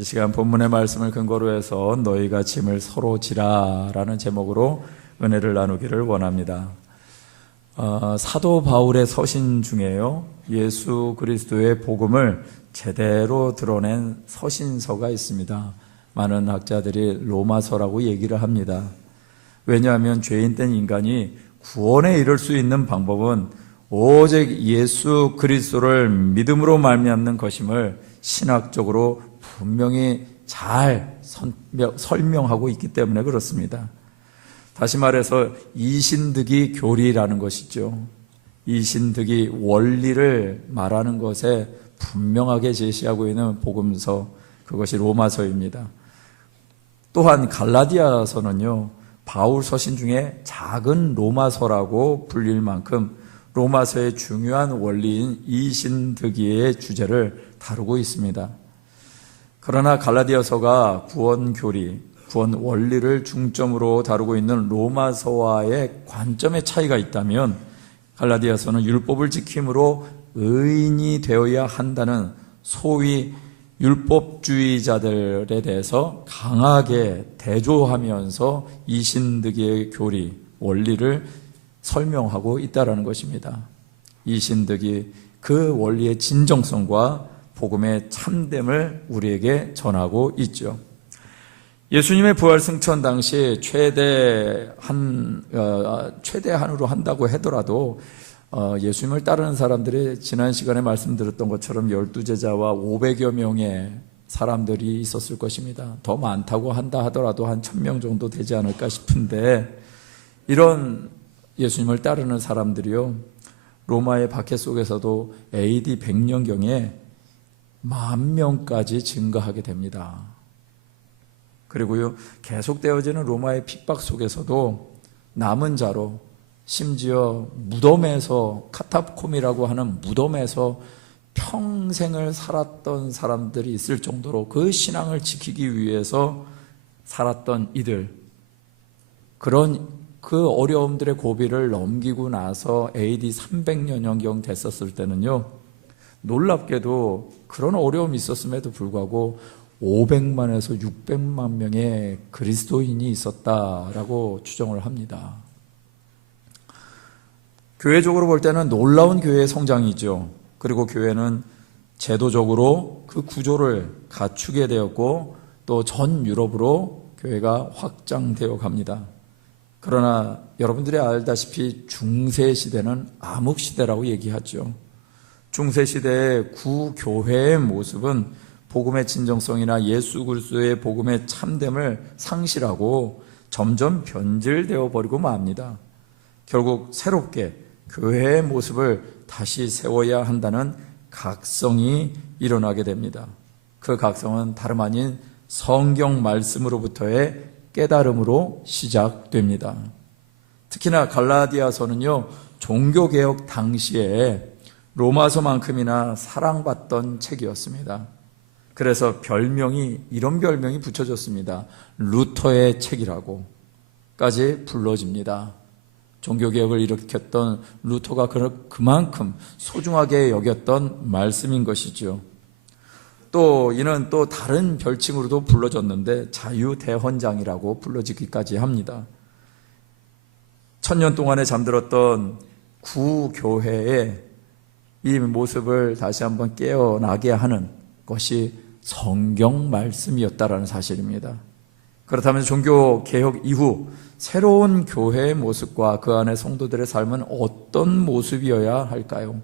이 시간 본문의 말씀을 근거로 해서 너희가 짐을 서로 지라 라는 제목으로 은혜를 나누기를 원합니다. 사도 바울의 서신 중에요, 예수 그리스도의 복음을 제대로 드러낸 서신서가 있습니다. 많은 학자들이 로마서라고 얘기를 합니다. 왜냐하면 죄인된 인간이 구원에 이를 수 있는 방법은 오직 예수 그리스도를 믿음으로 말미암는 것임을 신학적으로 분명히 잘 설명하고 있기 때문에 그렇습니다. 다시 말해서 이신득이 교리라는 것이죠. 이신득이 원리를 말하는 것에 분명하게 제시하고 있는 복음서, 그것이 로마서입니다. 또한 갈라디아서는요, 바울 서신 중에 작은 로마서라고 불릴 만큼 로마서의 중요한 원리인 이신득이의 주제를 다루고 있습니다. 그러나 갈라디아서가 구원 교리, 구원 원리를 중점으로 다루고 있는 로마서와의 관점의 차이가 있다면, 갈라디아서는 율법을 지킴으로 의인이 되어야 한다는 소위 율법주의자들에 대해서 강하게 대조하면서 이신득이의 교리, 원리를 설명하고 있다는 것입니다. 이신득이 그 원리의 진정성과 복음의 참됨을 우리에게 전하고 있죠. 예수님의 부활 승천 당시 최대한으로 한다고 하더라도 예수님을 따르는 사람들이 지난 시간에 말씀드렸던 것처럼 12제자와 500여 명의 사람들이 있었을 것입니다. 더 많다고 한다 하더라도 한 1000명 정도 되지 않을까 싶은데, 이런 예수님을 따르는 사람들이요, 로마의 박해 속에서도 AD 100년경에 10,000명까지 증가하게 됩니다. 그리고요, 계속되어지는 로마의 핍박 속에서도 남은 자로, 심지어 무덤에서, 카타콤이라고 하는 무덤에서 평생을 살았던 사람들이 있을 정도로 그 신앙을 지키기 위해서 살았던 이들, 그 어려움들의 고비를 넘기고 나서 AD 300년경 됐었을 때는요, 놀랍게도 그런 어려움이 있었음에도 불구하고 500만에서 600만 명의 그리스도인이 있었다라고 추정을 합니다. 교회적으로 볼 때는 놀라운 교회의 성장이죠. 그리고 교회는 제도적으로 그 구조를 갖추게 되었고, 또 전 유럽으로 교회가 확장되어 갑니다. 그러나 여러분들이 알다시피 중세시대는 암흑시대라고 얘기하죠. 중세시대의 구교회의 모습은 복음의 진정성이나 예수 그리스도의 복음의 참됨을 상실하고 점점 변질되어 버리고 맙니다. 결국 새롭게 교회의 모습을 다시 세워야 한다는 각성이 일어나게 됩니다. 그 각성은 다름 아닌 성경 말씀으로부터의 깨달음으로 시작됩니다. 특히나 갈라디아서는요, 종교개혁 당시에 로마서만큼이나 사랑받던 책이었습니다. 그래서 이런 별명이 붙여졌습니다. 루터의 책이라고까지 불러집니다. 종교개혁을 일으켰던 루터가 그만큼 소중하게 여겼던 말씀인 것이죠. 또 이는 또 다른 별칭으로도 불러졌는데 자유대헌장이라고 불러지기까지 합니다. 1000년 동안에 잠들었던 구교회의 이 모습을 다시 한번 깨어나게 하는 것이 성경 말씀이었다라는 사실입니다. 그렇다면 종교개혁 이후 새로운 교회의 모습과 그 안에 성도들의 삶은 어떤 모습이어야 할까요?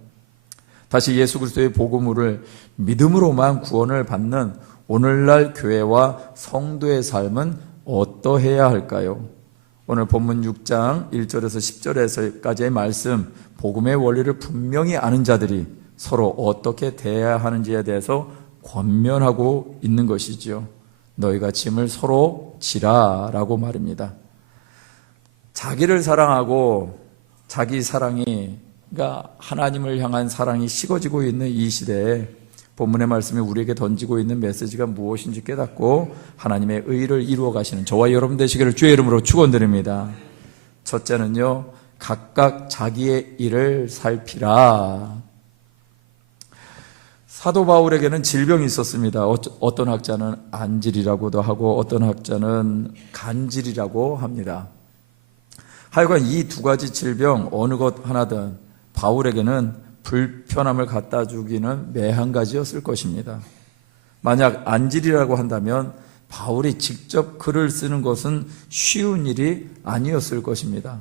다시 예수 그리스도의 복음을 믿음으로만 구원을 받는 오늘날 교회와 성도의 삶은 어떠해야 할까요? 오늘 본문 6장 1절에서 10절에서까지의 말씀, 복음의 원리를 분명히 아는 자들이 서로 어떻게 대해야 하는지에 대해서 권면하고 있는 것이지요. 너희가 짐을 서로 지라라고 말입니다. 자기를 사랑하고 자기 사랑이, 그러니까 하나님을 향한 사랑이 식어지고 있는 이 시대에 본문의 말씀이 우리에게 던지고 있는 메시지가 무엇인지 깨닫고 하나님의 의를 이루어 가시는 저와 여러분 되시기를 주의 이름으로 축원드립니다. 첫째는요, 각각 자기의 일을 살피라. 사도 바울에게는 질병이 있었습니다. 어떤 학자는 안질이라고도 하고 어떤 학자는 간질이라고 합니다. 하여간 이 두 가지 질병 어느 것 하나든 바울에게는 불편함을 갖다 주기는 매한가지였을 것입니다. 만약 안질이라고 한다면 바울이 직접 글을 쓰는 것은 쉬운 일이 아니었을 것입니다.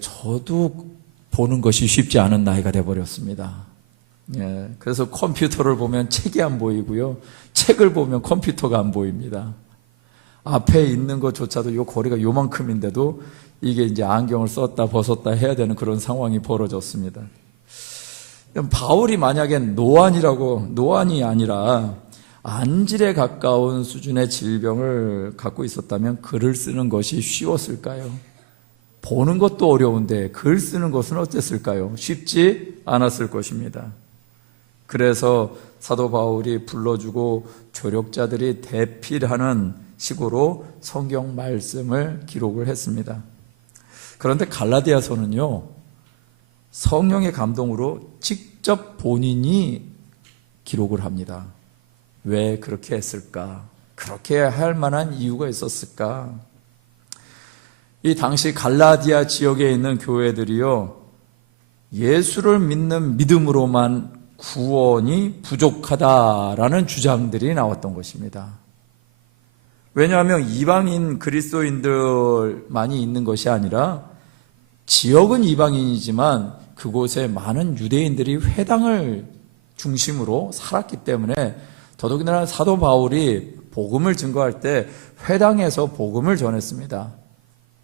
저도 보는 것이 쉽지 않은 나이가 되어버렸습니다. 그래서 컴퓨터를 보면 책이 안 보이고요. 책을 보면 컴퓨터가 안 보입니다. 앞에 있는 것조차도 요 거리가 요만큼인데도 이게 이제 안경을 썼다 벗었다 해야 되는 그런 상황이 벌어졌습니다. 바울이 만약에 노안이 아니라 안질에 가까운 수준의 질병을 갖고 있었다면 글을 쓰는 것이 쉬웠을까요? 보는 것도 어려운데 글 쓰는 것은 어땠을까요? 쉽지 않았을 것입니다. 그래서 사도 바울이 불러주고 조력자들이 대필하는 식으로 성경 말씀을 기록을 했습니다. 그런데 갈라디아서는요, 성령의 감동으로 직접 본인이 기록을 합니다. 왜 그렇게 했을까? 그렇게 할 만한 이유가 있었을까? 이 당시 갈라디아 지역에 있는 교회들이요, 예수를 믿는 믿음으로만 구원이 부족하다라는 주장들이 나왔던 것입니다. 왜냐하면 이방인 그리스도인들만이 있는 것이 아니라 지역은 이방인이지만 그곳에 많은 유대인들이 회당을 중심으로 살았기 때문에 더더군다나 사도 바울이 복음을 증거할 때 회당에서 복음을 전했습니다.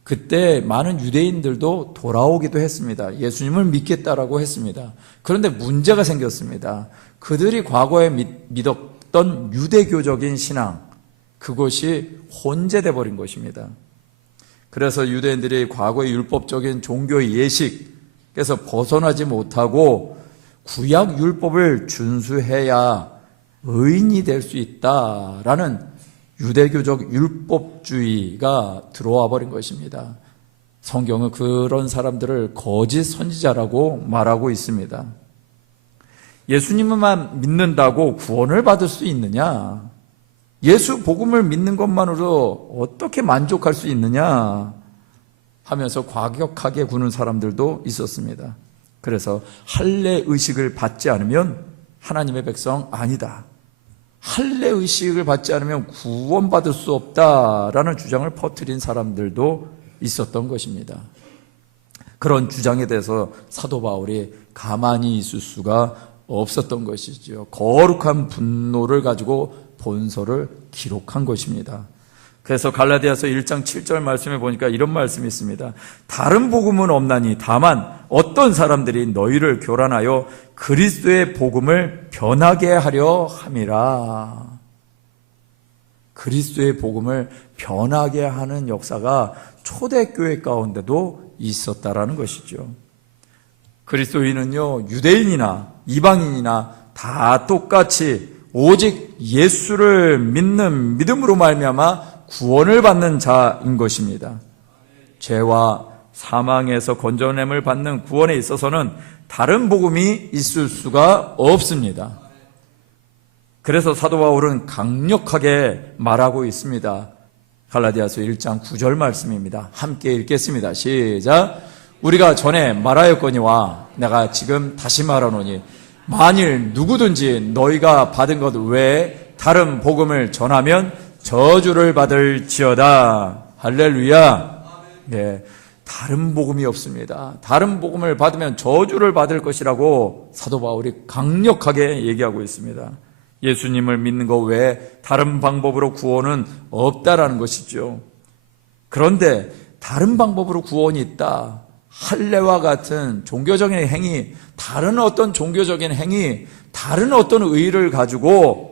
그때 많은 유대인들도 돌아오기도 했습니다. 예수님을 믿겠다라고 했습니다. 그런데 문제가 생겼습니다. 그들이 과거에 믿었던 유대교적인 신앙, 그것이 혼재돼 버린 것입니다. 그래서 유대인들이 과거의 율법적인 종교의 예식에서 벗어나지 못하고 구약 율법을 준수해야 의인이 될 수 있다라는 유대교적 율법주의가 들어와 버린 것입니다. 성경은 그런 사람들을 거짓 선지자라고 말하고 있습니다. 예수님만 믿는다고 구원을 받을 수 있느냐? 예수 복음을 믿는 것만으로 어떻게 만족할 수 있느냐? 하면서 과격하게 구는 사람들도 있었습니다. 그래서 할례 의식을 받지 않으면 하나님의 백성 아니다. 할례 의식을 받지 않으면 구원받을 수 없다라는 주장을 퍼뜨린 사람들도 있었던 것입니다. 그런 주장에 대해서 사도 바울이 가만히 있을 수가 없었던 것이죠. 거룩한 분노를 가지고 본서를 기록한 것입니다. 그래서 갈라디아서 1장 7절 말씀에 보니까 이런 말씀이 있습니다. 다른 복음은 없나니 다만 어떤 사람들이 너희를 교란하여 그리스도의 복음을 변하게 하려 함이라. 그리스도의 복음을 변하게 하는 역사가 초대교회 가운데도 있었다라는 것이죠. 그리스도인은요, 유대인이나 이방인이나 다 똑같이 오직 예수를 믿는 믿음으로 말미암아 구원을 받는 자인 것입니다. 죄와 사망에서 건져냄을 받는 구원에 있어서는 다른 복음이 있을 수가 없습니다. 그래서 사도 바울은 강력하게 말하고 있습니다. 갈라디아서 1장 9절 말씀입니다. 함께 읽겠습니다. 시작. 우리가 전에 말하였거니와 내가 지금 다시 말하노니 만일 누구든지 너희가 받은 것 외에 다른 복음을 전하면 저주를 받을지어다. 할렐루야. 네, 다른 복음이 없습니다. 다른 복음을 받으면 저주를 받을 것이라고 사도 바울이 강력하게 얘기하고 있습니다. 예수님을 믿는 것 외에 다른 방법으로 구원은 없다라는 것이죠. 그런데 다른 방법으로 구원이 있다. 할례와 같은 종교적인 행위, 다른 어떤 종교적인 행위, 다른 어떤 의의를 가지고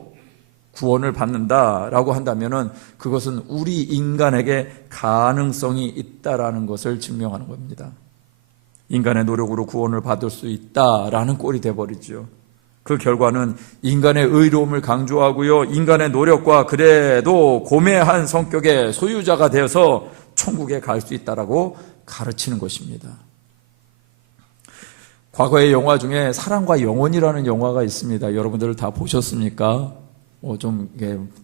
구원을 받는다라고 한다면은 그것은 우리 인간에게 가능성이 있다라는 것을 증명하는 겁니다. 인간의 노력으로 구원을 받을 수 있다라는 꼴이 돼버리죠. 그 결과는 인간의 의로움을 강조하고요, 인간의 노력과 그래도 고매한 성격의 소유자가 되어서 천국에 갈 수 있다라고 가르치는 것입니다. 과거의 영화 중에 사랑과 영혼이라는 영화가 있습니다. 여러분들 다 보셨습니까? 좀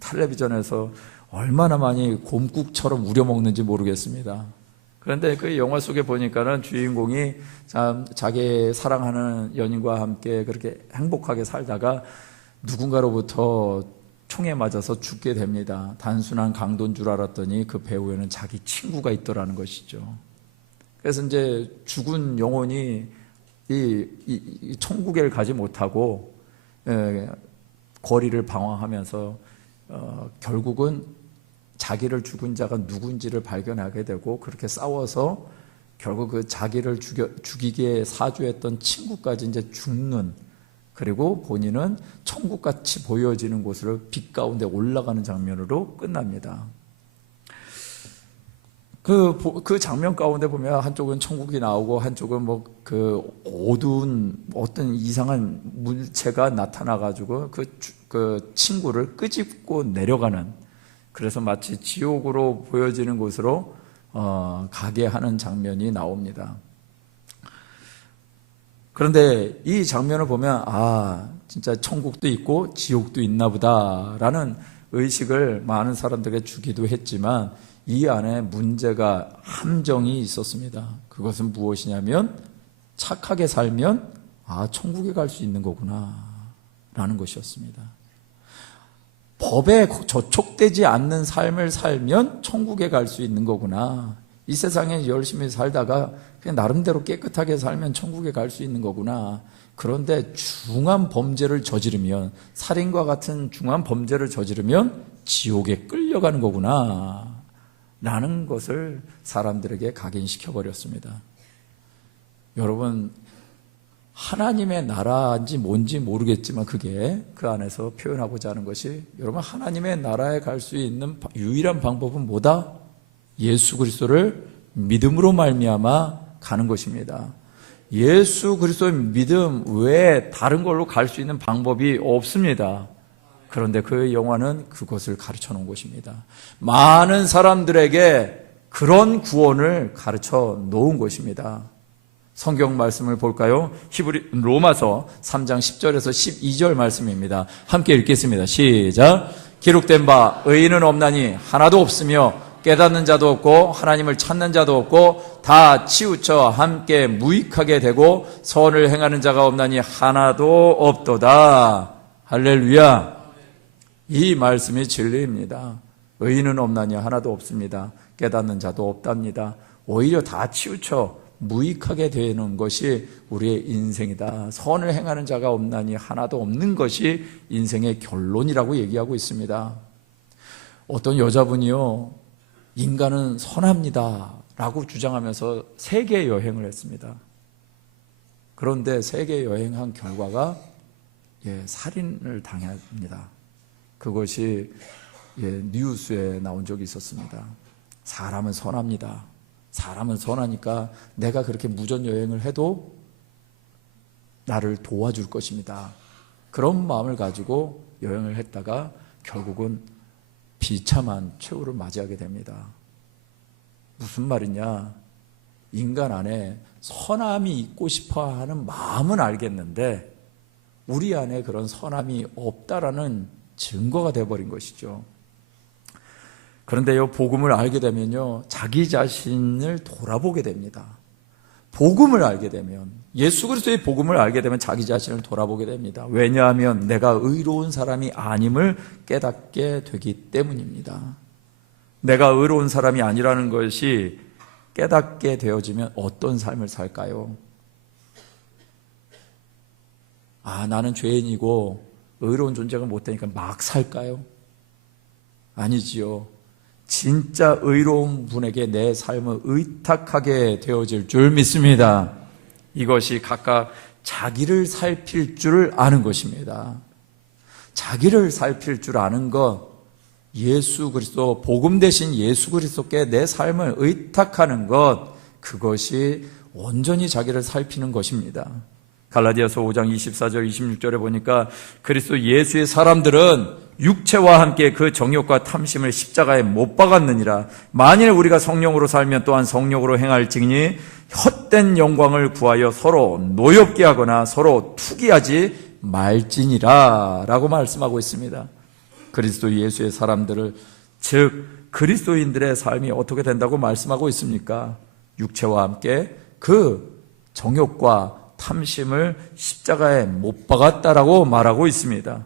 텔레비전에서 얼마나 많이 곰국처럼 우려먹는지 모르겠습니다. 그런데 그 영화 속에 보니까는 주인공이 참 자기 사랑하는 연인과 함께 그렇게 행복하게 살다가 누군가로부터 총에 맞아서 죽게 됩니다. 단순한 강도인 줄 알았더니 그 배후에는 자기 친구가 있더라는 것이죠. 그래서 이제 죽은 영혼이 이 천국에 가지 못하고 거리를 방황하면서 결국은 자기를 죽은 자가 누군지를 발견하게 되고 그렇게 싸워서 결국 그 자기를 죽이게 사주했던 친구까지 이제 죽는, 그리고 본인은 천국같이 보여지는 곳으로 빛 가운데 올라가는 장면으로 끝납니다. 그 장면 가운데 보면 한쪽은 천국이 나오고 한쪽은 그 어두운 어떤 이상한 물체가 나타나가지고 그 친구를 끄집고 내려가는, 그래서 마치 지옥으로 보여지는 곳으로 가게 하는 장면이 나옵니다. 그런데 이 장면을 보면 진짜 천국도 있고 지옥도 있나 보다라는 의식을 많은 사람들에게 주기도 했지만 이 안에 문제가, 함정이 있었습니다. 그것은 무엇이냐면 착하게 살면 천국에 갈 수 있는 거구나 라는 것이었습니다. 법에 저촉되지 않는 삶을 살면 천국에 갈 수 있는 거구나. 이 세상에 열심히 살다가 그냥 나름대로 깨끗하게 살면 천국에 갈 수 있는 거구나. 그런데 중한 범죄를 저지르면, 살인과 같은 중한 범죄를 저지르면 지옥에 끌려가는 거구나 라는 것을 사람들에게 각인시켜 버렸습니다. 여러분, 하나님의 나라인지 뭔지 모르겠지만 그게 그 안에서 표현하고자 하는 것이, 여러분, 하나님의 나라에 갈 수 있는 유일한 방법은 뭐다? 예수 그리스도를 믿음으로 말미암아 가는 것입니다. 예수 그리스도의 믿음 외에 다른 걸로 갈 수 있는 방법이 없습니다. 그런데 그 영화는 그것을 가르쳐 놓은 것입니다. 많은 사람들에게 그런 구원을 가르쳐 놓은 것입니다. 성경 말씀을 볼까요? 로마서 3장 10절에서 12절 말씀입니다. 함께 읽겠습니다. 시작. 기록된 바 의인은 없나니 하나도 없으며 깨닫는 자도 없고 하나님을 찾는 자도 없고 다 치우쳐 함께 무익하게 되고 선을 행하는 자가 없나니 하나도 없도다. 할렐루야. 이 말씀이 진리입니다. 의인은 없나니 하나도 없습니다. 깨닫는 자도 없답니다. 오히려 다 치우쳐 무익하게 되는 것이 우리의 인생이다. 선을 행하는 자가 없나니 하나도 없는 것이 인생의 결론이라고 얘기하고 있습니다. 어떤 여자분이요, 인간은 선합니다 라고 주장하면서 세계 여행을 했습니다. 그런데 세계 여행한 결과가 살인을 당합니다. 그것이 뉴스에 나온 적이 있었습니다. 사람은 선합니다. 사람은 선하니까 내가 그렇게 무전여행을 해도 나를 도와줄 것입니다. 그런 마음을 가지고 여행을 했다가 결국은 비참한 최후를 맞이하게 됩니다. 무슨 말이냐? 인간 안에 선함이 있고 싶어하는 마음은 알겠는데 우리 안에 그런 선함이 없다라는 증거가 되어버린 것이죠. 그런데요, 복음을 알게 되면요, 자기 자신을 돌아보게 됩니다. 복음을 알게 되면, 예수 그리스도의 복음을 알게 되면 자기 자신을 돌아보게 됩니다. 왜냐하면 내가 의로운 사람이 아님을 깨닫게 되기 때문입니다. 내가 의로운 사람이 아니라는 것이 깨닫게 되어지면 어떤 삶을 살까요? 나는 죄인이고 의로운 존재가 못 되니까 막 살까요? 아니지요. 진짜 의로운 분에게 내 삶을 의탁하게 되어질 줄 믿습니다. 이것이 각각 자기를 살필 줄 아는 것입니다. 자기를 살필 줄 아는 것, 예수 그리스도, 복음 대신 예수 그리스도께 내 삶을 의탁하는 것, 그것이 온전히 자기를 살피는 것입니다. 갈라디아서 5장 24절 26절에 보니까 그리스도 예수의 사람들은 육체와 함께 그 정욕과 탐심을 십자가에 못 박았느니라. 만일 우리가 성령으로 살면 또한 성령으로 행할지니 헛된 영광을 구하여 서로 노엽게 하거나 서로 투기하지 말지니라 라고 말씀하고 있습니다. 그리스도 예수의 사람들을, 즉 그리스도인들의 삶이 어떻게 된다고 말씀하고 있습니까? 육체와 함께 그 정욕과 탐심을 십자가에 못 박았다라고 말하고 있습니다.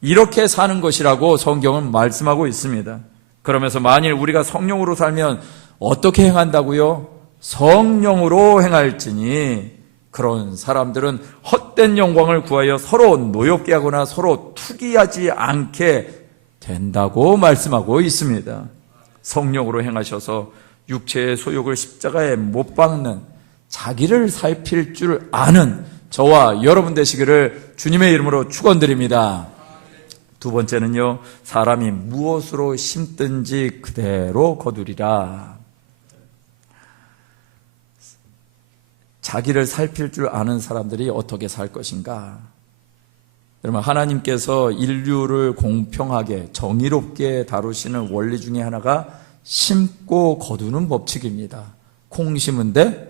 이렇게 사는 것이라고 성경은 말씀하고 있습니다. 그러면서 만일 우리가 성령으로 살면 어떻게 행한다고요? 성령으로 행할지니 그런 사람들은 헛된 영광을 구하여 서로 노엽게 하거나 서로 투기하지 않게 된다고 말씀하고 있습니다. 성령으로 행하셔서 육체의 소욕을 십자가에 못 박는, 자기를 살필 줄 아는 저와 여러분 되시기를 주님의 이름으로 축원드립니다. 두 번째는요, 사람이 무엇으로 심든지 그대로 거두리라. 자기를 살필 줄 아는 사람들이 어떻게 살 것인가? 여러분, 하나님께서 인류를 공평하게 정의롭게 다루시는 원리 중에 하나가 심고 거두는 법칙입니다. 콩 심은 데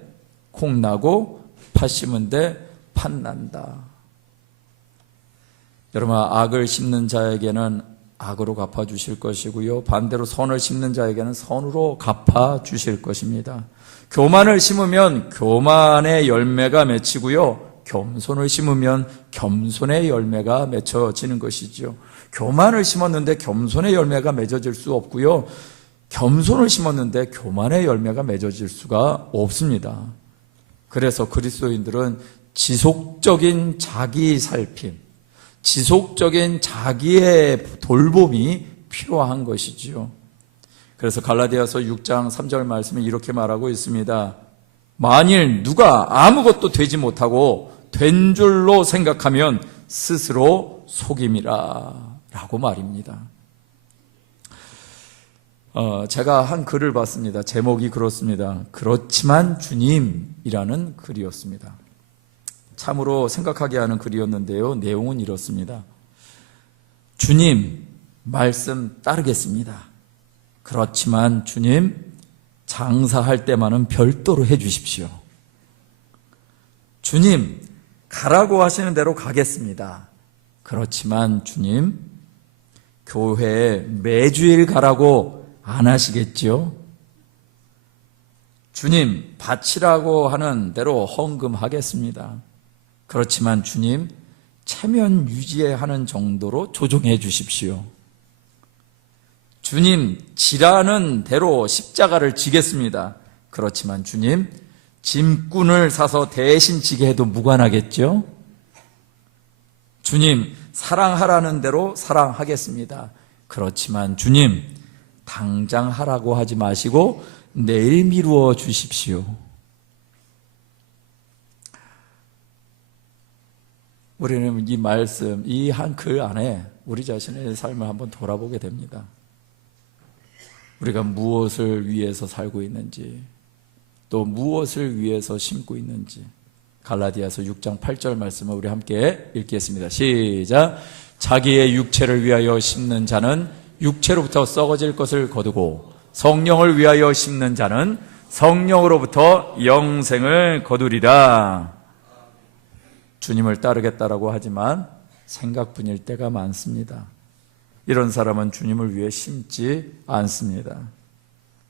콩 나고 팥 심은 데 팥 난다. 여러분, 악을 심는 자에게는 악으로 갚아주실 것이고요, 반대로 선을 심는 자에게는 선으로 갚아주실 것입니다. 교만을 심으면 교만의 열매가 맺히고요, 겸손을 심으면 겸손의 열매가 맺혀지는 것이죠. 교만을 심었는데 겸손의 열매가 맺어질 수 없고요, 겸손을 심었는데 교만의 열매가 맺어질 수가 없습니다. 그래서 그리스도인들은 지속적인 자기 살핌, 지속적인 자기의 돌봄이 필요한 것이지요. 그래서 갈라디아서 6장 3절 말씀은 이렇게 말하고 있습니다. 만일 누가 아무것도 되지 못하고 된 줄로 생각하면 스스로 속임이라 라고 말입니다. 제가 한 글을 봤습니다. 제목이 그렇습니다. 그렇지만 주님이라는 글이었습니다. 참으로 생각하게 하는 글이었는데요, 내용은 이렇습니다. 주님 말씀 따르겠습니다. 그렇지만 주님 장사할 때만은 별도로 해 주십시오. 주님 가라고 하시는 대로 가겠습니다. 그렇지만 주님 교회에 매주일 가라고 안 하시겠죠? 주님 바치라고 하는 대로 헌금하겠습니다. 그렇지만 주님 체면 유지하는 정도로 조정해 주십시오. 주님 지라는 대로 십자가를 지겠습니다. 그렇지만 주님 짐꾼을 사서 대신 지게 해도 무관하겠죠? 주님 사랑하라는 대로 사랑하겠습니다. 그렇지만 주님 당장 하라고 하지 마시고 내일 미루어 주십시오. 우리는 이 말씀, 이 한 글 안에 우리 자신의 삶을 한번 돌아보게 됩니다. 우리가 무엇을 위해서 살고 있는지, 또 무엇을 위해서 심고 있는지, 갈라디아서 6장 8절 말씀을 우리 함께 읽겠습니다. 시작. 자기의 육체를 위하여 심는 자는 육체로부터 썩어질 것을 거두고 성령을 위하여 심는 자는 성령으로부터 영생을 거두리라. 주님을 따르겠다라고 하지만 생각뿐일 때가 많습니다. 이런 사람은 주님을 위해 심지 않습니다.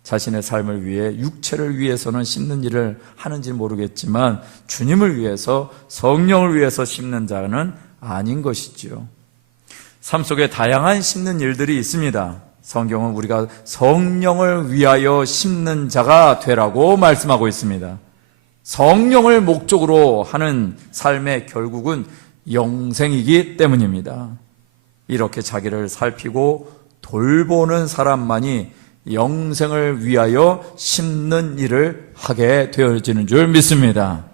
자신의 삶을 위해, 육체를 위해서는 심는 일을 하는지 모르겠지만 주님을 위해서, 성령을 위해서 심는 자는 아닌 것이지요. 삶 속에 다양한 심는 일들이 있습니다. 성경은 우리가 성령을 위하여 심는 자가 되라고 말씀하고 있습니다. 성령을 목적으로 하는 삶의 결국은 영생이기 때문입니다. 이렇게 자기를 살피고 돌보는 사람만이 영생을 위하여 심는 일을 하게 되어지는 줄 믿습니다.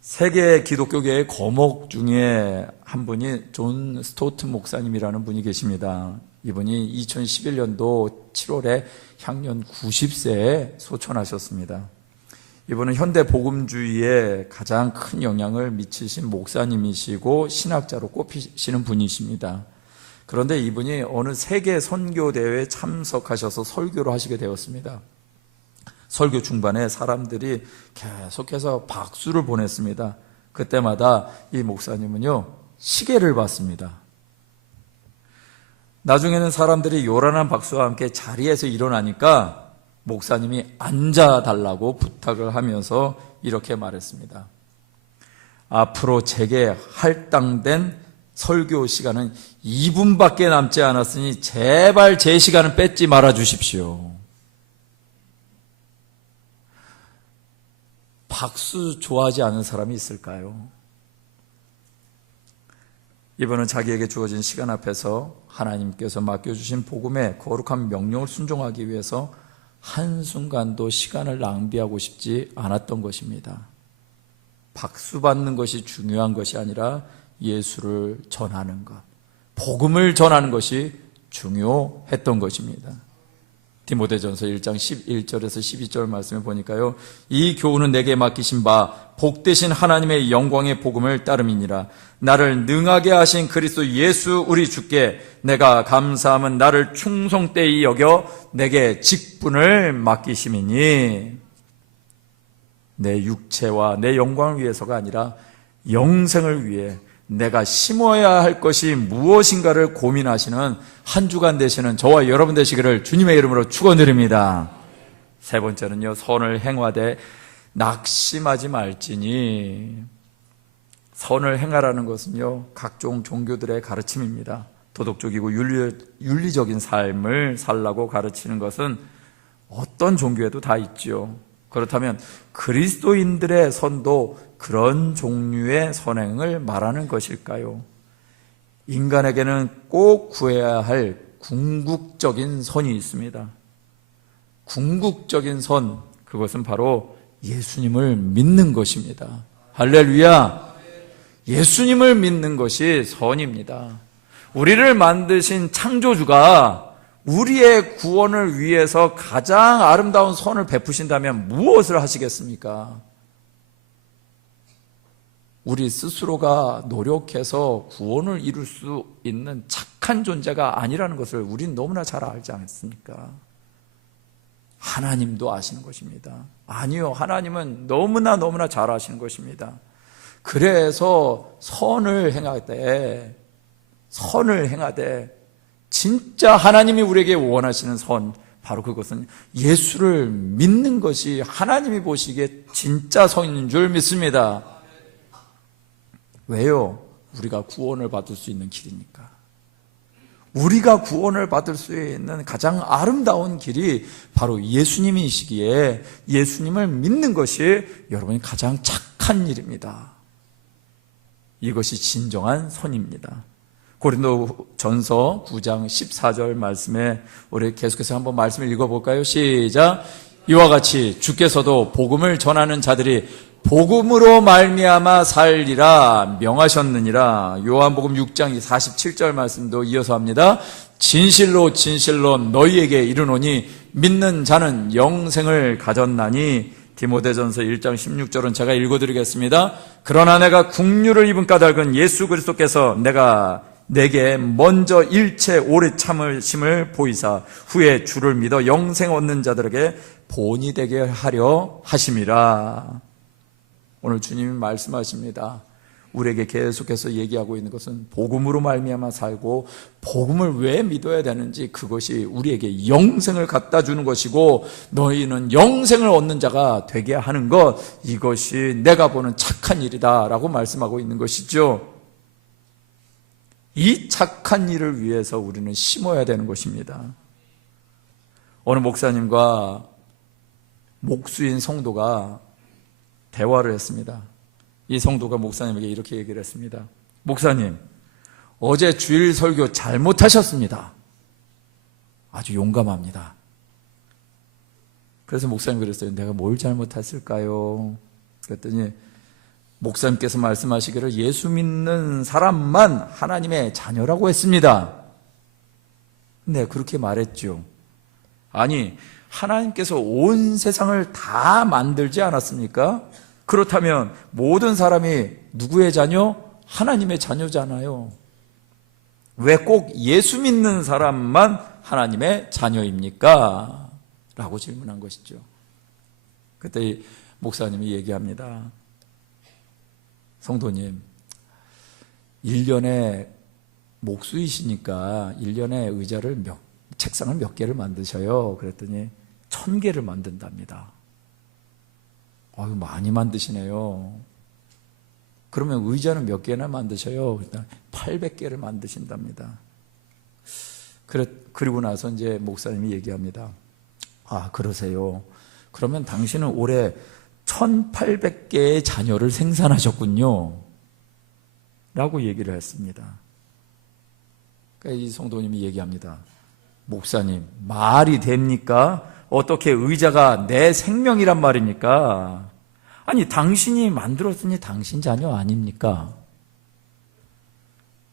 세계 기독교계의 거목 중에 한 분이 존 스토트 목사님이라는 분이 계십니다. 이분이 2011년도 7월에 향년 90세에 소천하셨습니다. 이분은 현대 복음주의에 가장 큰 영향을 미치신 목사님이시고 신학자로 꼽히시는 분이십니다. 그런데 이분이 어느 세계 선교대회에 참석하셔서 설교를 하시게 되었습니다. 설교 중반에 사람들이 계속해서 박수를 보냈습니다. 그때마다 이 목사님은요, 시계를 봤습니다. 나중에는 사람들이 요란한 박수와 함께 자리에서 일어나니까 목사님이 앉아달라고 부탁을 하면서 이렇게 말했습니다. 앞으로 제게 할당된 설교 시간은 2분밖에 남지 않았으니 제발 제 시간은 뺏지 말아 주십시오. 박수 좋아하지 않는 사람이 있을까요? 이번은 자기에게 주어진 시간 앞에서 하나님께서 맡겨주신 복음의 거룩한 명령을 순종하기 위해서 한순간도 시간을 낭비하고 싶지 않았던 것입니다. 박수 받는 것이 중요한 것이 아니라 예수를 전하는 것, 복음을 전하는 것이 중요했던 것입니다. 디모데전서 1장 11절에서 12절 말씀을 보니까요, 이 교훈은 내게 맡기신 바 복되신 하나님의 영광의 복음을 따름이니라. 나를 능하게 하신 그리스도 예수 우리 주께 내가 감사함은 나를 충성되이 여겨 내게 직분을 맡기심이니, 내 육체와 내 영광을 위해서가 아니라 영생을 위해 내가 심어야 할 것이 무엇인가를 고민하시는 한 주간 되시는 저와 여러분 되시기를 주님의 이름으로 축원드립니다. 세 번째는요, 선을 행하되 낙심하지 말지니. 선을 행하라는 것은요, 각종 종교들의 가르침입니다. 도덕적이고 윤리적인 삶을 살라고 가르치는 것은 어떤 종교에도 다 있죠. 그렇다면 그리스도인들의 선도 그런 종류의 선행을 말하는 것일까요? 인간에게는 꼭 구해야 할 궁극적인 선이 있습니다. 궁극적인 선, 그것은 바로 예수님을 믿는 것입니다. 할렐루야! 예수님을 믿는 것이 선입니다. 우리를 만드신 창조주가 우리의 구원을 위해서 가장 아름다운 선을 베푸신다면 무엇을 하시겠습니까? 우리 스스로가 노력해서 구원을 이룰 수 있는 착한 존재가 아니라는 것을 우린 너무나 잘 알지 않습니까? 하나님도 아시는 것입니다. 아니요, 하나님은 너무나 잘 아시는 것입니다. 그래서 선을 행하되 진짜 하나님이 우리에게 원하시는 선, 바로 그것은 예수를 믿는 것이 하나님이 보시기에 진짜 선인 줄 믿습니다. 왜요? 우리가 구원을 받을 수 있는 길이니까. 우리가 구원을 받을 수 있는 가장 아름다운 길이 바로 예수님이시기에 예수님을 믿는 것이 여러분이 가장 착한 일입니다. 이것이 진정한 선입니다. 고린도전서 9장 14절 말씀에 우리 계속해서 한번 말씀을 읽어볼까요? 시작! 이와 같이 주께서도 복음을 전하는 자들이 복음으로 말미암아 살리라 명하셨느니라. 요한복음 6장 47절 말씀도 이어서 합니다. 진실로 너희에게 이르노니 믿는 자는 영생을 가졌나니. 디모데전서 1장 16절은 제가 읽어드리겠습니다. 그러나 내가 국류를 입은 까닭은 예수 그리스도께서 내게 먼저 일체 오래 참으심을 보이사 후에 주를 믿어 영생 얻는 자들에게 본이 되게 하려 하심이라. 오늘 주님이 말씀하십니다. 우리에게 계속해서 얘기하고 있는 것은 복음으로 말미암아 살고 복음을 왜 믿어야 되는지, 그것이 우리에게 영생을 갖다 주는 것이고 너희는 영생을 얻는 자가 되게 하는 것, 이것이 내가 보는 착한 일이다 라고 말씀하고 있는 것이죠. 이 착한 일을 위해서 우리는 심어야 되는 것입니다. 어느 목사님과 목수인 성도가 대화를 했습니다. 이 성도가 목사님에게 이렇게 얘기를 했습니다. 목사님, 어제 주일 설교 잘못하셨습니다. 아주 용감합니다. 그래서 목사님 그랬어요. 내가 뭘 잘못했을까요? 그랬더니 목사님께서 말씀하시기를 예수 믿는 사람만 하나님의 자녀라고 했습니다. 네, 그렇게 말했죠. 아니, 하나님께서 온 세상을 다 만들지 않았습니까? 그렇다면 모든 사람이 누구의 자녀? 하나님의 자녀잖아요. 왜 꼭 예수 믿는 사람만 하나님의 자녀입니까? 라고 질문한 것이죠. 그때 목사님이 얘기합니다. 성도님, 1년에 목수이시니까 1년에 책상을 몇 개를 만드셔요? 그랬더니 1000개를 만든답니다. 아유, 많이 만드시네요. 그러면 의자는 몇 개나 만드셔요? 800개를 만드신답니다. 그리고 나서 이제 목사님이 얘기합니다. 아, 그러세요. 그러면 당신은 올해 1800개의 자녀를 생산하셨군요. 라고 얘기를 했습니다. 그러니까 이 성도님이 얘기합니다. 목사님, 말이 됩니까? 어떻게 의자가 내 생명이란 말입니까? 아니, 당신이 만들었으니 당신 자녀 아닙니까?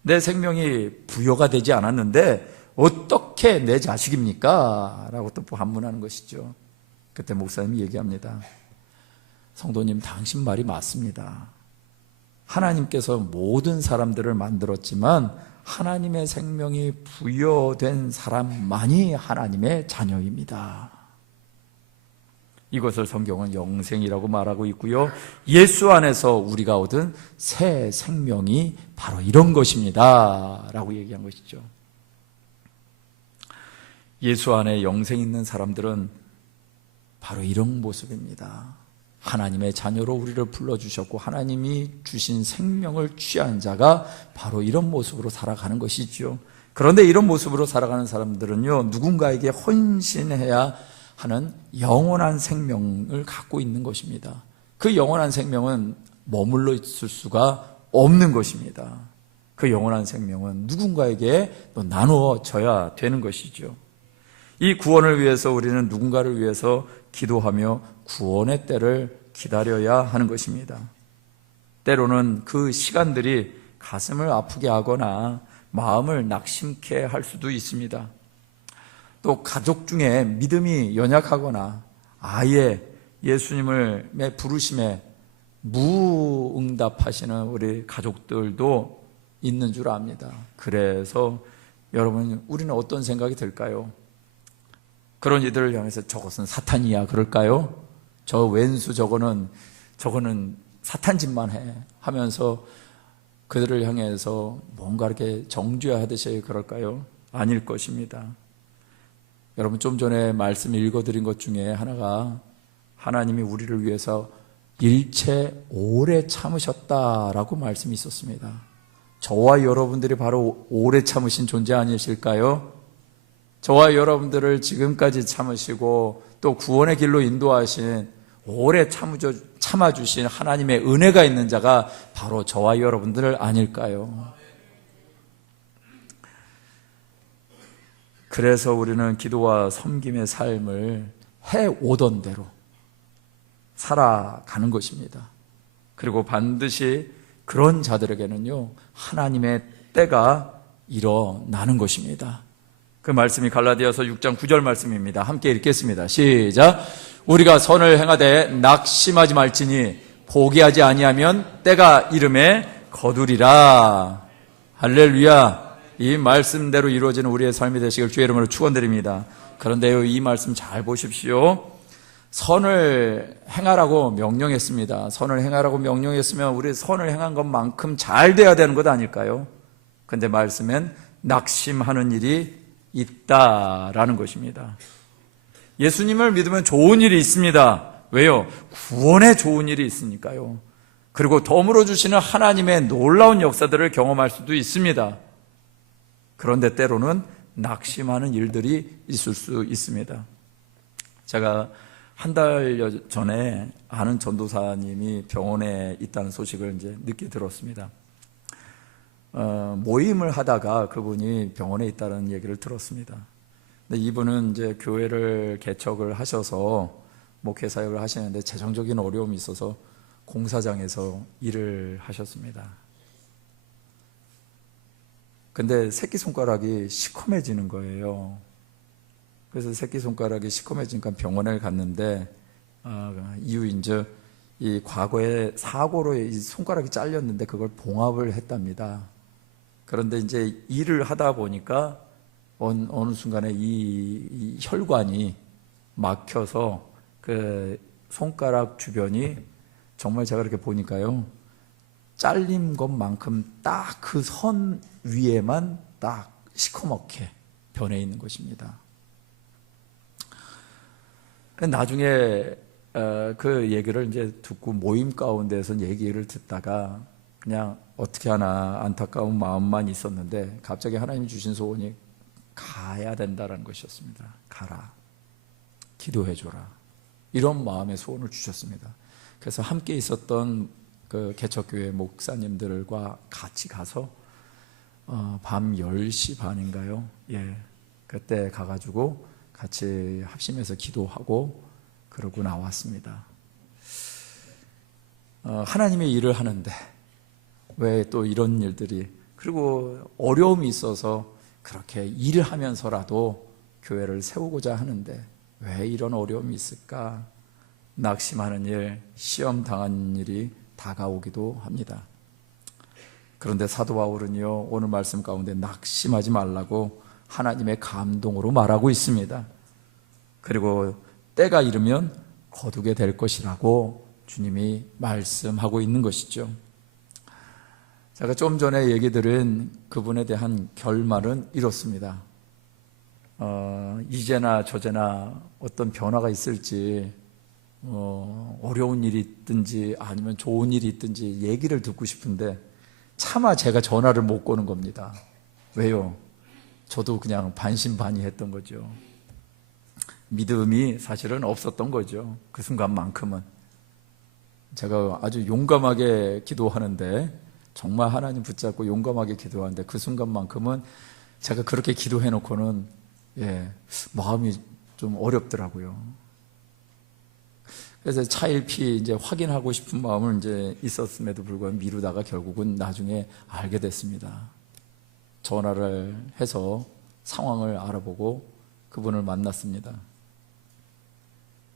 내 생명이 부여가 되지 않았는데 어떻게 내 자식입니까? 라고 또 반문하는 것이죠. 그때 목사님이 얘기합니다. 성도님, 당신 말이 맞습니다. 하나님께서 모든 사람들을 만들었지만 하나님의 생명이 부여된 사람만이 하나님의 자녀입니다. 이것을 성경은 영생이라고 말하고 있고요. 예수 안에서 우리가 얻은 새 생명이 바로 이런 것입니다. 라고 얘기한 것이죠. 예수 안에 영생 있는 사람들은 바로 이런 모습입니다. 하나님의 자녀로 우리를 불러주셨고 하나님이 주신 생명을 취한 자가 바로 이런 모습으로 살아가는 것이죠. 그런데 이런 모습으로 살아가는 사람들은요, 누군가에게 헌신해야 하는 영원한 생명을 갖고 있는 것입니다. 그 영원한 생명은 머물러 있을 수가 없는 것입니다. 그 영원한 생명은 누군가에게 또 나누어져야 되는 것이죠. 이 구원을 위해서 우리는 누군가를 위해서 기도하며 구원의 때를 기다려야 하는 것입니다. 때로는 그 시간들이 가슴을 아프게 하거나 마음을 낙심케 할 수도 있습니다. 또 가족 중에 믿음이 연약하거나 아예 예수님의 부르심에 무응답하시는 우리 가족들도 있는 줄 압니다. 그래서 여러분, 우리는 어떤 생각이 들까요? 그런 이들을 향해서 저것은 사탄이야 그럴까요? 저 왼수 저거는 사탄 짓만 해 하면서 그들을 향해서 뭔가 이렇게 정죄하듯이 그럴까요? 아닐 것입니다. 여러분, 좀 전에 말씀 읽어드린 것 중에 하나가 하나님이 우리를 위해서 일체 오래 참으셨다라고 말씀이 있었습니다. 저와 여러분들이 바로 오래 참으신 존재 아니실까요? 저와 여러분들을 지금까지 참으시고 또 구원의 길로 인도하신 오래 참아주신 하나님의 은혜가 있는 자가 바로 저와 여러분들 아닐까요? 그래서 우리는 기도와 섬김의 삶을 해오던 대로 살아가는 것입니다. 그리고 반드시 그런 자들에게는요, 하나님의 때가 일어나는 것입니다. 그 말씀이 갈라디아서 6장 9절 말씀입니다. 함께 읽겠습니다. 시작. 우리가 선을 행하되 낙심하지 말지니 포기하지 아니하면 때가 이름에 거두리라. 할렐루야. 이 말씀대로 이루어지는 우리의 삶이 되시길 주의 이름으로 축원드립니다. 그런데요, 이 말씀 잘 보십시오. 선을 행하라고 명령했습니다. 선을 행하라고 명령했으면 우리 선을 행한 것만큼 잘 돼야 되는 것 아닐까요? 근데 말씀엔 낙심하는 일이 있다라는 것입니다. 예수님을 믿으면 좋은 일이 있습니다. 왜요? 구원에 좋은 일이 있으니까요. 그리고 덤으로 주시는 하나님의 놀라운 역사들을 경험할 수도 있습니다. 그런데 때로는 낙심하는 일들이 있을 수 있습니다. 제가 한 달 전에 아는 전도사님이 병원에 있다는 소식을 이제 늦게 들었습니다. 모임을 하다가 그분이 병원에 있다는 얘기를 들었습니다. 근데 이분은 이제 교회를 개척을 하셔서 목회 사역을 하시는데 재정적인 어려움이 있어서 공사장에서 일을 하셨습니다. 근데 새끼손가락이 시커매지는 거예요. 그래서 새끼손가락이 시커매지니까 병원에 갔는데 이유인즉 이 과거에 사고로 이 손가락이 잘렸는데 그걸 봉합을 했답니다. 그런데 이제 일을 하다 보니까 어느 순간에 이 혈관이 막혀서 그 손가락 주변이 정말 제가 이렇게 보니까요, 잘린 것만큼 딱 그 선 위에만 딱 시커멓게 변해 있는 것입니다. 나중에 그 얘기를 이제 듣고 모임 가운데서 얘기를 듣다가 그냥 어떻게 하나 안타까운 마음만 있었는데, 갑자기 하나님이 주신 소원이 가야 된다는 것이었습니다. 가라, 기도해줘라, 이런 마음의 소원을 주셨습니다. 그래서 함께 있었던 그 개척교회 목사님들과 같이 가서 밤 10시 반인가요? 예, 그때 가가지고 같이 합심해서 기도하고 그러고 나왔습니다. 하나님의 일을 하는데 왜 또 이런 일들이, 그리고 어려움이 있어서 그렇게 일을 하면서라도 교회를 세우고자 하는데 왜 이런 어려움이 있을까? 낙심하는 일, 시험 당하는 일이 다가오기도 합니다. 그런데 사도 바울은요, 오늘 말씀 가운데 낙심하지 말라고 하나님의 감동으로 말하고 있습니다. 그리고 때가 이르면 거두게 될 것이라고 주님이 말씀하고 있는 것이죠. 제가 좀 전에 얘기 들은 그분에 대한 결말은 이렇습니다. 이제나 저제나 어떤 변화가 있을지, 어려운 일이 있든지 아니면 좋은 일이 있든지 얘기를 듣고 싶은데 차마 제가 전화를 못 거는 겁니다. 왜요? 저도 그냥 반신반의했던 거죠. 믿음이 사실은 없었던 거죠. 그 순간만큼은. 제가 아주 용감하게 기도하는데, 정말 하나님 붙잡고 용감하게 기도하는데 그 순간만큼은 제가 그렇게 기도해놓고는 마음이 좀 어렵더라고요. 그래서 차일피 이제 확인하고 싶은 마음은 이제 있었음에도 불구하고 미루다가 결국은 나중에 알게 됐습니다. 전화를 해서 상황을 알아보고 그분을 만났습니다.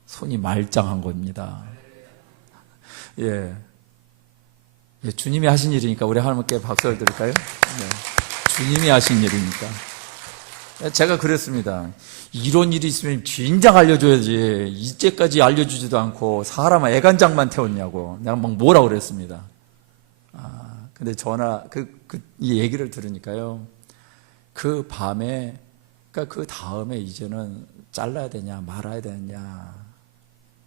손이 말짱한 겁니다. 주님이 하신 일이니까 우리 하나님께 박수를 드릴까요? 주님이 하신 일이니까. 제가 그랬습니다. 이런 일이 있으면 진작 알려줘야지, 이제까지 알려주지도 않고 사람 애간장만 태웠냐고 내가 막 뭐라 그랬습니다. 근데 이 얘기를 들으니까요, 그 밤에, 그러니까 그 다음에 이제는 잘라야 되냐 말아야 되느냐,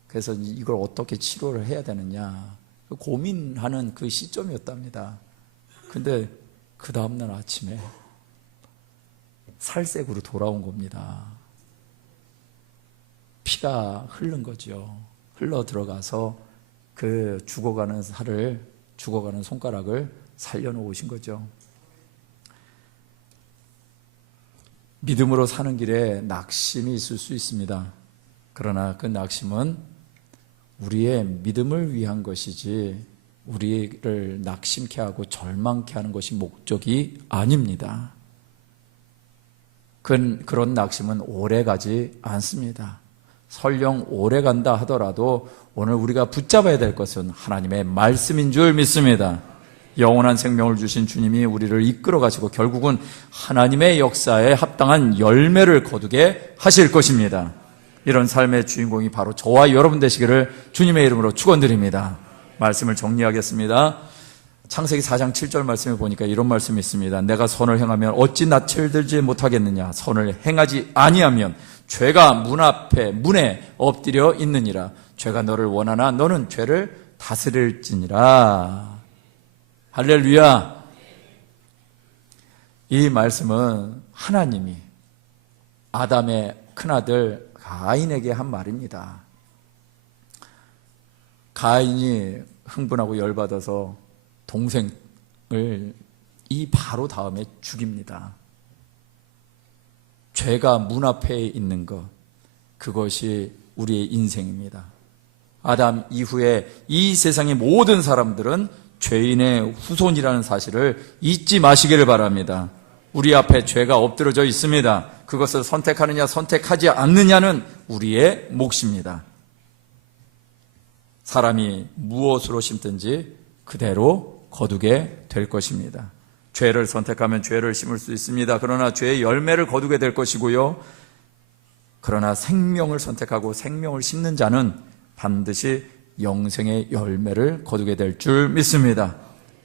그래서 이걸 어떻게 치료를 해야 되느냐 고민하는 그 시점이었답니다. 근데 그 다음날 아침에 살색으로 돌아온 겁니다. 피가 흐른 거죠. 흘러 들어가서 그 죽어가는 손가락을 살려놓으신 거죠. 믿음으로 사는 길에 낙심이 있을 수 있습니다. 그러나 그 낙심은 우리의 믿음을 위한 것이지 우리를 낙심케 하고 절망케 하는 것이 목적이 아닙니다. 그런 낙심은 오래 가지 않습니다. 설령 오래 간다 하더라도 오늘 우리가 붙잡아야 될 것은 하나님의 말씀인 줄 믿습니다. 영원한 생명을 주신 주님이 우리를 이끌어 가시고 결국은 하나님의 역사에 합당한 열매를 거두게 하실 것입니다. 이런 삶의 주인공이 바로 저와 여러분 되시기를 주님의 이름으로 축원드립니다. 말씀을 정리하겠습니다. 창세기 4장 7절 말씀에 보니까 이런 말씀이 있습니다. 내가 선을 행하면 어찌 낯을 들지 못하겠느냐. 선을 행하지 아니하면 죄가 문에 엎드려 있느니라. 죄가 너를 원하나 너는 죄를 다스릴지니라. 할렐루야. 이 말씀은 하나님이 아담의 큰아들 가인에게 한 말입니다. 가인이 흥분하고 열받아서 동생을 이 바로 다음에 죽입니다. 죄가 문 앞에 있는 것, 그것이 우리의 인생입니다. 아담 이후에 이 세상의 모든 사람들은 죄인의 후손이라는 사실을 잊지 마시기를 바랍니다. 우리 앞에 죄가 엎드러져 있습니다. 그것을 선택하느냐 선택하지 않느냐는 우리의 몫입니다. 사람이 무엇으로 심든지 그대로 거두게 될 것입니다. 죄를 선택하면 죄를 심을 수 있습니다. 그러나 죄의 열매를 거두게 될 것이고요. 그러나 생명을 선택하고 생명을 심는 자는 반드시 영생의 열매를 거두게 될 줄 믿습니다.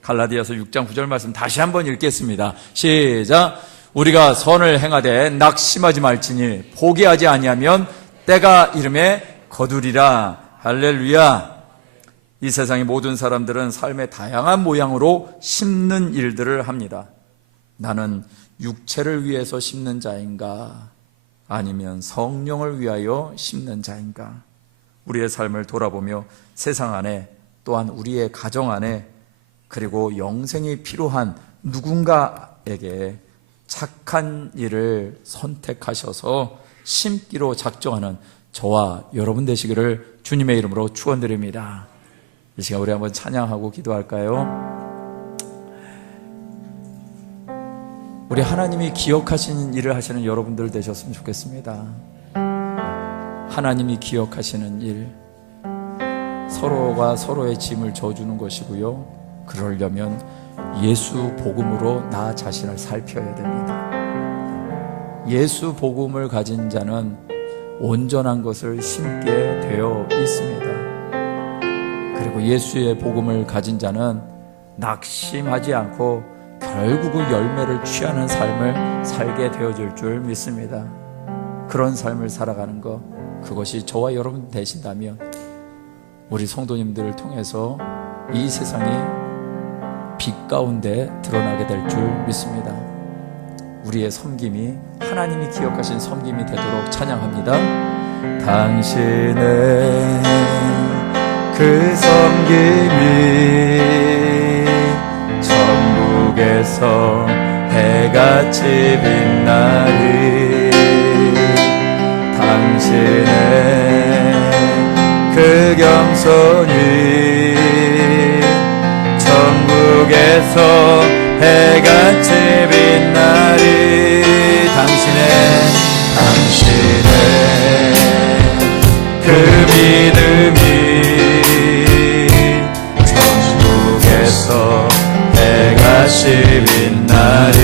갈라디아서 6장 9절 말씀 다시 한번 읽겠습니다. 시작. 우리가 선을 행하되 낙심하지 말지니 포기하지 아니하면 때가 이름에 거두리라. 할렐루야. 이 세상의 모든 사람들은 삶의 다양한 모양으로 심는 일들을 합니다. 나는 육체를 위해서 심는 자인가? 아니면 성령을 위하여 심는 자인가? 우리의 삶을 돌아보며 세상 안에, 또한 우리의 가정 안에, 그리고 영생이 필요한 누군가에게 착한 일을 선택하셔서 심기로 작정하는 저와 여러분 되시기를 주님의 이름으로 축원드립니다. 이 시간 우리 한번 찬양하고 기도할까요? 우리 하나님이 기억하시는 일을 하시는 여러분들 되셨으면 좋겠습니다. 하나님이 기억하시는 일, 서로가 서로의 짐을 져주는 것이고요. 그러려면 예수 복음으로 나 자신을 살펴야 됩니다. 예수 복음을 가진 자는 온전한 것을 심게 되어 있습니다. 그리고 예수의 복음을 가진 자는 낙심하지 않고 결국은 열매를 취하는 삶을 살게 되어질 줄 믿습니다. 그런 삶을 살아가는 것, 그것이 저와 여러분 되신다면 우리 성도님들을 통해서 이 세상이 빛 가운데 드러나게 될 줄 믿습니다. 우리의 섬김이 하나님이 기억하신 섬김이 되도록 찬양합니다. 당신의 그 섬김이 천국에서 해같이 빛나리. 당신의 그 겸손이 천국에서 해같이 빛나리. 당신의 그 믿음이 천국에서 해같이 빛나리.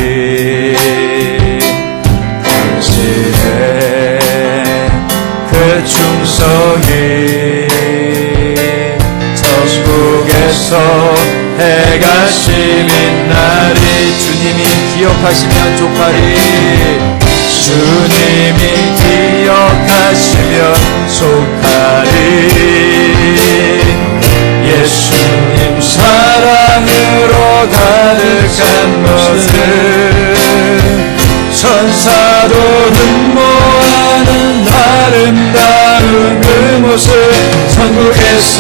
당신의 그 충성이 천국에서 해같이 빛나리. 주님이 기억하시면 족하리. 주님이 기억하시면 족하리. 예수님 사랑으로 가득한 모습, 천사도 흠모하는 아름다운 그 모습, 천국에서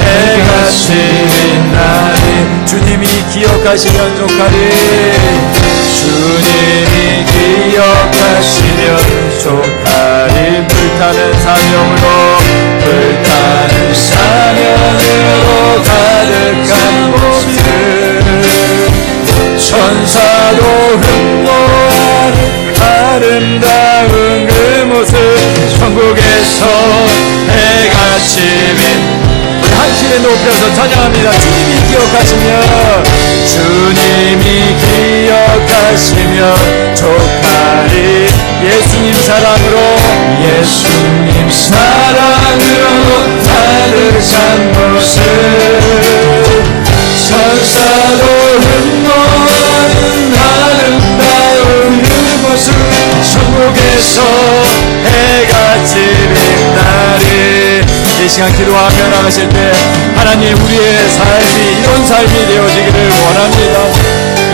해같이 빛나리. 주님이 기억하시면 족하리. 주님이 기억하시면 족하리. 불타는 사명으로, 불타는 사명으로 가득한 모습, 천사도 흠모하는 아름다운 그 모습, 천국에서 해같이 빛. 우리 한신에 높여서 찬양합니다. 주님이 기억하시면, 주님이 기억하시면 족하리. 예수님 사랑으로, 예수님 사랑으로 가득한 모습, 천사도 흠모하는 아름다운 그 모습, 천국에서 해같이 빛나리. 이 시간 기도하며 나가실 때 하나님, 우리의 삶이 이런 삶이 되어지기를 원합니다.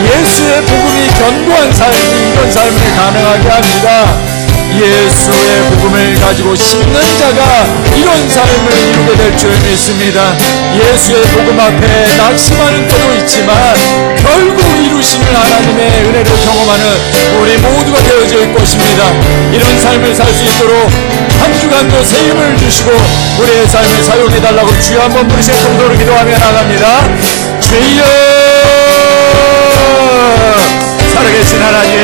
예수의 복음이 견고한 삶이 이런 삶을 가능하게 합니다. 예수의 복음을 가지고 심는 자가 이런 삶을 이루게 될 줄 믿습니다. 예수의 복음 앞에 낙심하는 때도 있지만 결국 이루시는 하나님의 은혜를 경험하는 우리 모두가 되어질 것입니다. 이런 삶을 살 수 있도록 한 주간도 새 힘을 주시고 우리의 삶을 사용해달라고 주여 한번 부르실 정도로 기도하며 나갑니다. 주여, 살아계신 하나님,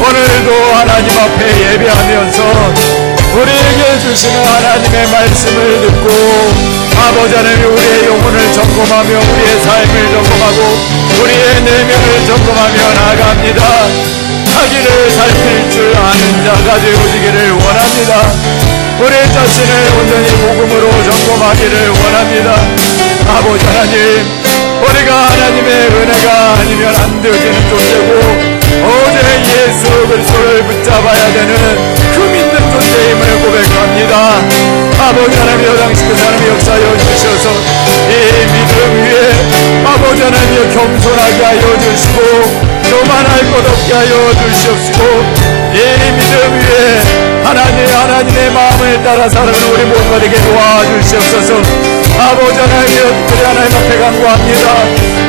오늘도 하나님 앞에 예배하면서 우리에게 주시는 하나님의 말씀을 듣고 아버지 하나님, 우리의 영혼을 점검하며 우리의 삶을 점검하고 우리의 내면을 점검하며 나아갑니다. 자기를 살필 줄 아는 자가 되어지기를 원합니다. 우리 자신을 온전히 복음으로 점검하기를 원합니다. 아버지 하나님, 우리가 하나님의 은혜가 아니면 안 되어지는 존재고 오직 예수 그리스도를 붙잡아야 되는 그 믿는 존재임을 고백합니다. 아버지 하나님, 당시 그 사람의 역사하여 주셔서 이 믿음 위에 아버지 하나님 겸손하게 하여 주시고 교만할 것 없게 하여 주시옵시고 이 믿음 위에 하나님의 마음을 따라 살아가는 우리 모두가 되게 도와주시옵소서. 아버지 하나님, 특별히 하나님 앞에 간구합니다.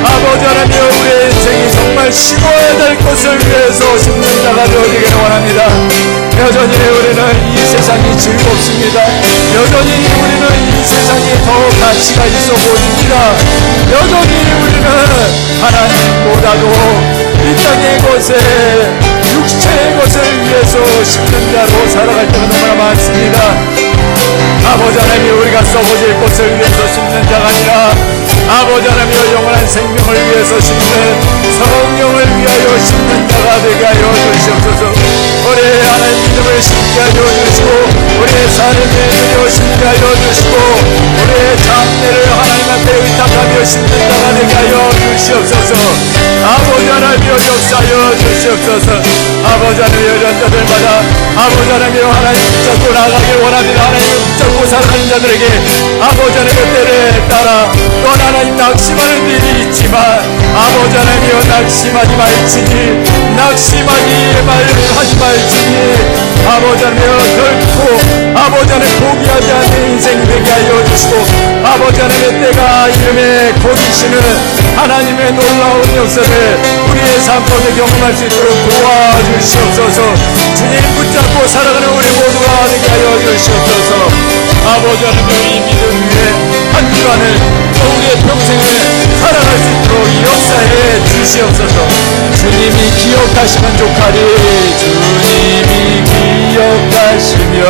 아버지 하나님, 우리의 인생이 정말 심어야 될 것을 위해서 심는 자가 되어지기를 원합니다. 여전히 우리는 이 세상이 즐겁습니다. 여전히 우리는 이 세상이 더 가치가 있어 보입니다. 여전히 우리는 하나님보다도 이 땅의 것에 육체의 것을 위해서 심는 자로 살아갈 때가 너무나 많습니다. 아버지 하나님, 우리가 썩어질 것을 위해서 심는 자가 아니라 아버지 하나님, 영원한 생명을 위해서 심는 성령을 위하여 심는 자가 되게 하여 주시옵소서. 우리 하나님 믿음을 심게 하여 주시고 우리의 삶을 심게 하여 주시고 우리의 장래를 하나님 앞에 의탁하며 심는 자가 되게 하여 주시옵소서. 아버지 하나님여 역사하여 주시옵소서. 아버지 하나님, 이런 자들마다 아버지 하나님 하나님 붙잡고 나가길 원합니다. 하나님 붙잡고 살아가는 자들에게 아버지 하나님의 때를 따라 또 하나님 낙심하는 일이 있지만 아버지 하나님여 낙심하지 말지니 낙심하지 말지니 아버지 하나님여 결코 아버지 하나님 포기하지 않는 인생이 되게 하여 주시고 아버지 하나님의 때가 이름에 거기시는 하나님의 놀라운 역사를 우리의 삶 가운데 경험할 수 있도록 도와주시옵소서. 주님 붙잡고 살아가는 우리 모두가 되게 하여 주시옵소서. 아버지 하나님, 이 믿음 위에 한 주간을 또 우리의 평생을 살아갈 수 있도록 역사해 주시옵소서. 주님이 기억하시면 족하리, 주님이 기억하시면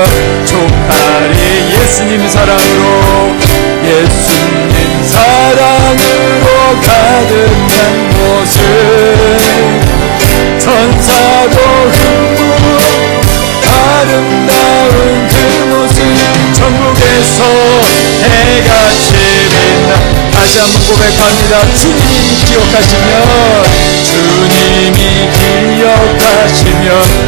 족하리. 예수님 사랑으로 예수님 사랑으로 가득한 모습 천사도 흠모로 아름다운 그 모습 천국에서 해같이 빛나. 다시 한번 고백합니다. 주님이 기억하시면 주님이 기억하시면